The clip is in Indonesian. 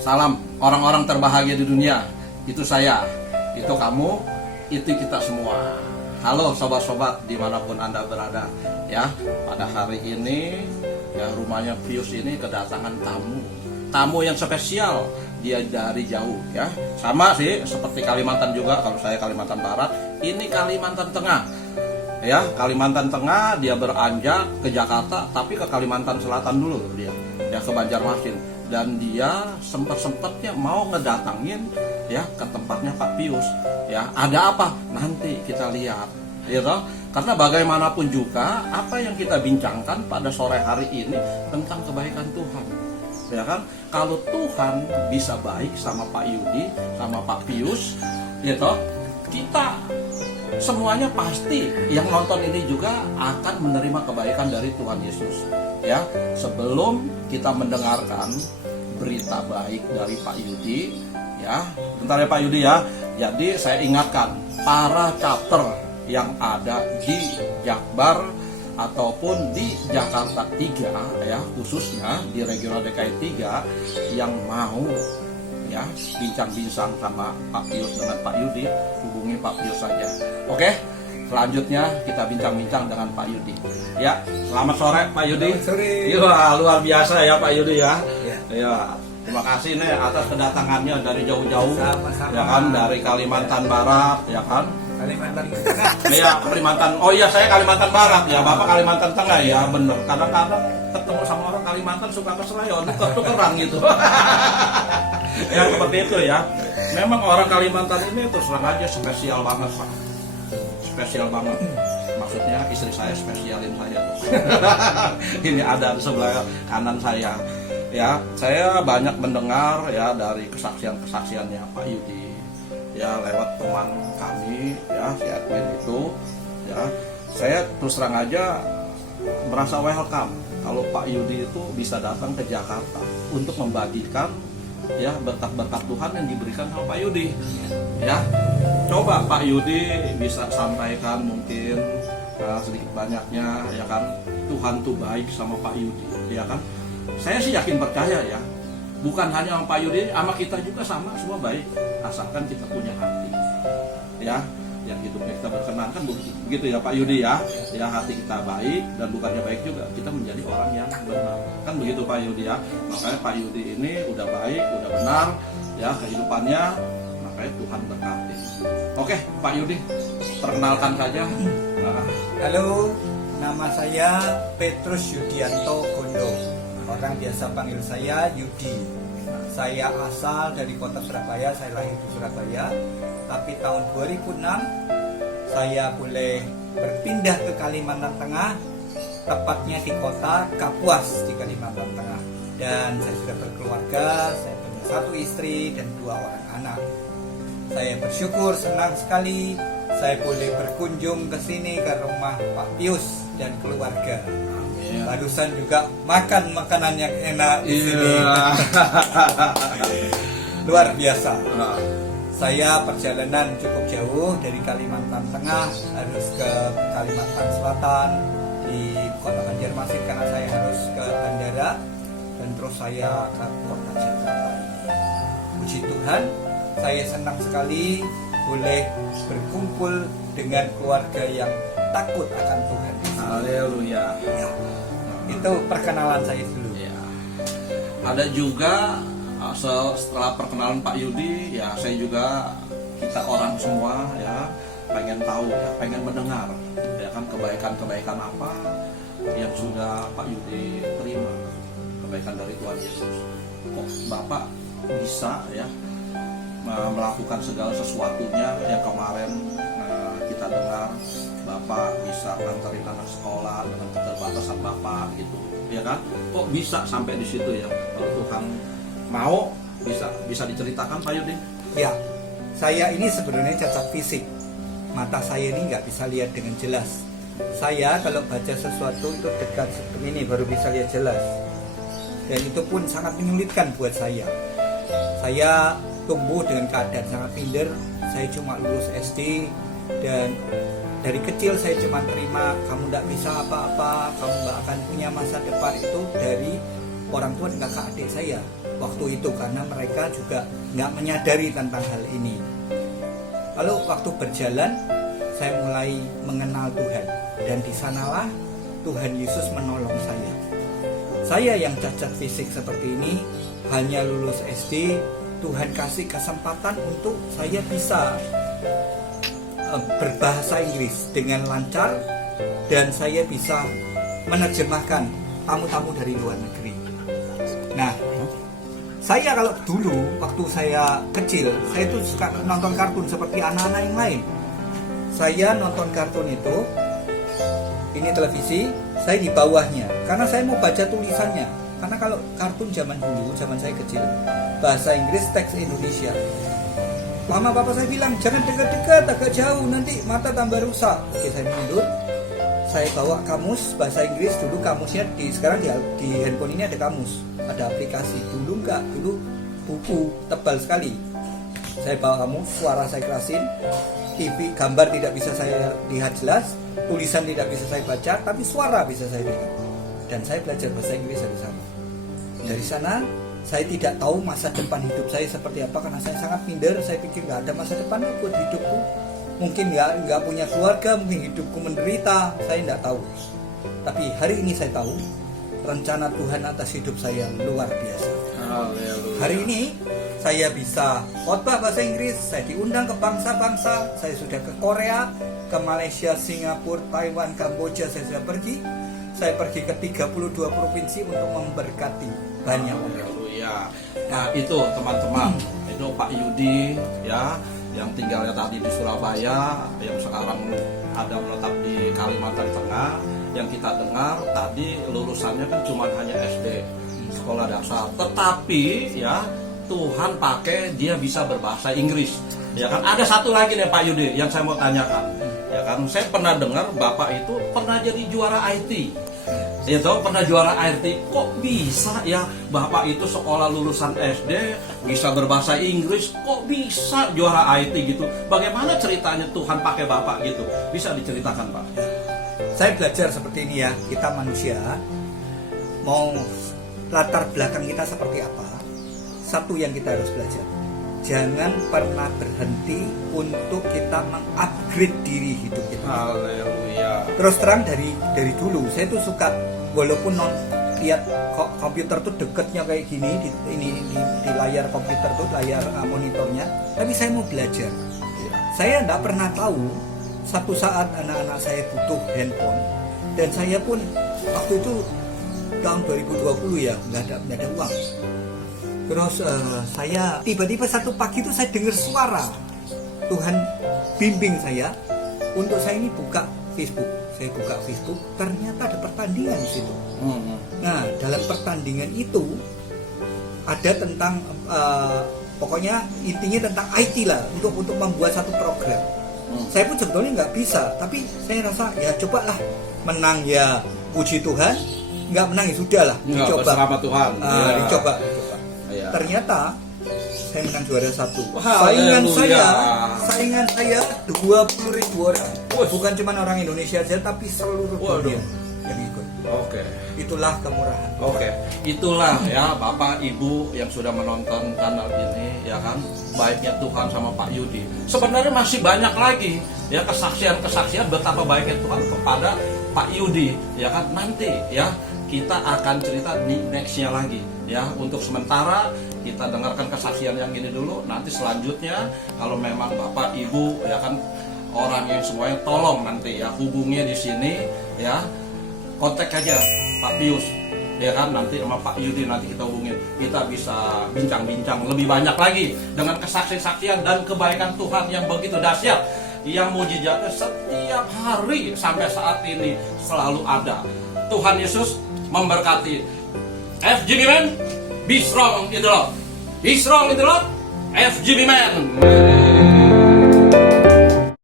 Salam orang-orang terbahagia di dunia. Itu saya, itu kamu, itu kita semua. Halo sobat-sobat dimanapun Anda berada. Ya, pada hari ini ya rumahnya Pius ini kedatangan tamu yang spesial. Dia dari jauh ya. Sama sih seperti Kalimantan juga. Kalau saya Kalimantan Barat, ini Kalimantan Tengah. Ya, Kalimantan Tengah dia beranjak ke Jakarta, tapi ke Kalimantan Selatan dulu dia, ya ke Banjarmasin, dan dia sempat-sempatnya mau ngedatangin ya ke tempatnya Pak Pius. Ya, ada apa? Nanti kita lihat, gitu. Karena bagaimanapun juga apa yang kita bincangkan pada sore hari ini tentang kebaikan Tuhan. Ya kan? Kalau Tuhan bisa baik sama Pak Yudi, sama Pak Pius, gitu, kita semuanya pasti yang nonton ini juga akan menerima kebaikan dari Tuhan Yesus. Ya, sebelum kita mendengarkan berita baik dari Pak Yudi, ya, bentar ya Pak Yudi ya. Jadi saya ingatkan para chapter yang ada di Jakbar ataupun di Jakarta 3 ya, khususnya di regional DKI 3 yang mau ya bincang-bincang sama Pak Pius dengan Pak Yudi, hubungi Pak Pius saja. Oke, selanjutnya kita bincang-bincang dengan Pak Yudi. Ya, selamat sore Pak Yudi. Selamat sore. Iya, luar biasa ya Pak Yudi ya. Ya. Iya, terima kasih nih atas kedatangannya dari jauh-jauh. Sama-sama. Ya kan, dari Kalimantan Barat, ya kan. Kalimantan Tengah. Iya, Kalimantan. Oh iya, saya Kalimantan Barat ya, Bapak Kalimantan Tengah ya, bener. Kadang-kadang ketemu sama orang Kalimantan suka keselayon, tuker-tukeran gitu. Ya seperti itu ya. Memang orang Kalimantan ini terus terang aja spesial banget Pak. Spesial banget. Maksudnya istri saya spesialin saya. Ini ada di sebelah kanan saya. Ya, saya banyak mendengar ya dari kesaksian-kesaksiannya Pak Yudi. Ya, lewat teman kami ya, si Edwin itu ya. Saya terus terang aja merasa welcome kalau Pak Yudi itu bisa datang ke Jakarta untuk membagikan ya berkat-berkat Tuhan yang diberikan sama Pak Yudi. Ya, coba Pak Yudi bisa sampaikan mungkin sedikit banyaknya ya kan, Tuhan tuh baik sama Pak Yudi ya kan. Saya sih yakin percaya ya, bukan hanya sama Pak Yudi, sama kita juga sama, semua baik asalkan kita punya hati ya, yang hidupnya kita berkenan kan begitu ya Pak Yudi ya. Ya, hati kita baik dan bukannya baik juga kita menjadi orang yang benar kan begitu Pak Yudi ya. Makanya Pak Yudi ini udah baik, udah benar ya kehidupannya, makanya Tuhan berkati. Oke Pak Yudi, perkenalkan saja. Halo, nama saya Petrus Yudianto Gondo. Orang biasa panggil saya Yudi. Saya asal dari kota Surabaya, saya lahir di Surabaya. Tapi tahun 2006 saya boleh berpindah ke Kalimantan Tengah, tepatnya di kota Kapuas di Kalimantan Tengah. Dan saya sudah berkeluarga, saya punya 1 istri dan 2 orang anak. Saya bersyukur, senang sekali saya boleh berkunjung ke sini ke rumah Pak Pius dan keluarga. Barusan juga makan makanan yang enak di sini. Luar biasa. Saya perjalanan cukup jauh dari Kalimantan Tengah harus ke Kalimantan Selatan di kota Banjarmasin karena saya harus ke bandara dan terus saya ke kota Jakarta. Puji Tuhan, saya senang sekali boleh berkumpul dengan keluarga yang takut akan Tuhan. Haleluya. Ya, itu perkenalan saya dulu. Ya. Ada juga setelah perkenalan Pak Yudi ya, saya juga, kita orang semua ya pengen tahu ya, pengen mendengar ya kan kebaikan-kebaikan apa yang sudah Pak Yudi terima, kebaikan dari Tuhan Yesus. Kok Bapak bisa ya melakukan segala sesuatunya yang kemarin kita dengar Bapak bisa nganterin anak sekolah dengan keterbatasan Bapak gitu ya kan. Kok bisa sampai di situ ya? Kalau Tuhan mau bisa diceritakan Pak Yudi? Ya, saya ini sebenarnya cacat fisik. Mata saya ini nggak bisa lihat dengan jelas. Saya kalau baca sesuatu itu dekat seperti ini baru bisa lihat jelas. Dan itu pun sangat menyulitkan buat saya. Saya tumbuh dengan keadaan sangat minder. Saya cuma lulus SD dan dari kecil saya cuma terima kamu tidak bisa apa-apa, kamu nggak akan punya masa depan, itu dari orang tua dan kakak adik saya. waktu itu karena mereka juga nggak menyadari tentang hal ini. Lalu waktu berjalan saya mulai mengenal Tuhan, dan di sanalah Tuhan Yesus menolong saya. Saya yang cacat fisik seperti ini, hanya lulus SD, Tuhan kasih kesempatan untuk saya bisa berbahasa Inggris dengan lancar, dan saya bisa menerjemahkan tamu-tamu dari luar negeri. Nah, saya kalau dulu waktu saya kecil, saya tuh suka nonton kartun seperti anak-anak yang lain. Saya nonton kartun itu, ini televisi, saya di bawahnya, karena saya mau baca tulisannya. Karena kalau kartun zaman dulu, zaman saya kecil, bahasa Inggris, teks Indonesia. Mama papa saya bilang, jangan dekat-dekat, agak jauh, nanti mata tambah rusak. Oke, saya mundur. Saya bawa kamus bahasa Inggris. Dulu kamusnya sekarang di handphone ini ada kamus, ada aplikasi. Dulu enggak, dulu buku tebal sekali. Saya bawa kamus, suara saya kerasin, TV gambar tidak bisa saya lihat jelas, tulisan tidak bisa saya baca, tapi suara bisa saya lihat. Dan saya belajar bahasa Inggris dari sana. Dari sana saya tidak tahu masa depan hidup saya seperti apa, karena saya sangat minder. Saya pikir nggak ada masa depan buat hidupku. Mungkin nggak punya keluarga, mungkin hidupku menderita, saya nggak tahu. Tapi hari ini saya tahu rencana Tuhan atas hidup saya luar biasa. Haleluya. Hari ini saya bisa khotbah bahasa Inggris, saya diundang ke bangsa-bangsa, saya sudah ke Korea, ke Malaysia, Singapura, Taiwan, Kamboja, saya sudah pergi. Saya pergi ke 32 provinsi untuk memberkati banyak orang. Haleluya. Nah, itu teman-teman, itu Pak Yudi ya, yang tinggalnya tadi di Surabaya, yang sekarang ada menetap di Kalimantan Tengah. Yang kita dengar tadi lulusannya kan cuma hanya SD, sekolah dasar. Tetapi ya Tuhan pakai dia bisa berbahasa Inggris. Ya kan, ada satu lagi nih Pak Yudi yang saya mau tanyakan. Ya kan, saya pernah dengar Bapak itu pernah jadi juara IT. Saya tahu pernah juara IT. Kok bisa ya Bapak itu sekolah lulusan SD bisa berbahasa Inggris? Kok bisa juara IT gitu? Bagaimana ceritanya Tuhan pakai Bapak gitu? Bisa diceritakan Pak? Saya belajar seperti ini ya, kita manusia mau latar belakang kita seperti apa, satu yang kita harus belajar, jangan pernah berhenti untuk kita mengupgrade diri hidup kita. Haleluya. Terus terang dari dulu saya tuh suka, walaupun lihat komputer tuh deketnya kayak gini di layar komputer tuh, layar monitornya, tapi saya mau belajar. Saya nggak pernah tahu satu saat anak-anak saya butuh handphone, dan saya pun waktu itu tahun 2020 ya, nggak ada uang. Terus saya tiba-tiba satu pagi itu saya dengar suara Tuhan bimbing saya untuk saya ini buka Facebook. Saya buka Facebook, ternyata ada pertandingan di situ. Nah, dalam pertandingan itu ada tentang pokoknya intinya tentang IT lah, untuk membuat satu program. Saya pun sebetulnya nggak bisa, tapi saya rasa ya cobalah, menang ya puji Tuhan, nggak menang ya sudah lah, dicoba. Bersama Tuhan. Dicoba. Ya. Ternyata saya menang juara 1. Haleluya. Saingan saya 20.000 orang. Bukan cuma orang Indonesia saja, tapi seluruh dunia yang ikut. Oke. Itulah kemurahan. Oke, itulah ya Bapak Ibu yang sudah menonton kanal ini, ya kan, baiknya Tuhan sama Pak Yudi. Sebenarnya masih banyak lagi ya kesaksian-kesaksian betapa baiknya Tuhan kepada Pak Yudi, ya kan. Nanti ya kita akan cerita di nextnya lagi ya. Untuk sementara kita dengarkan kesaksian yang ini dulu. Nanti selanjutnya kalau memang Bapak Ibu ya kan orang yang semuanya, tolong nanti ya hubungnya di sini ya, kontak aja Pak Pius ya kan, nanti sama Pak Yudi nanti kita hubungin, kita bisa bincang-bincang lebih banyak lagi dengan kesaksian dan kebaikan Tuhan yang begitu dahsyat, yang mujizatnya setiap hari sampai saat ini selalu ada. Tuhan Yesus memberkati. FGB Man, be strong in the Lord. Be strong in the Lord. FGB Man.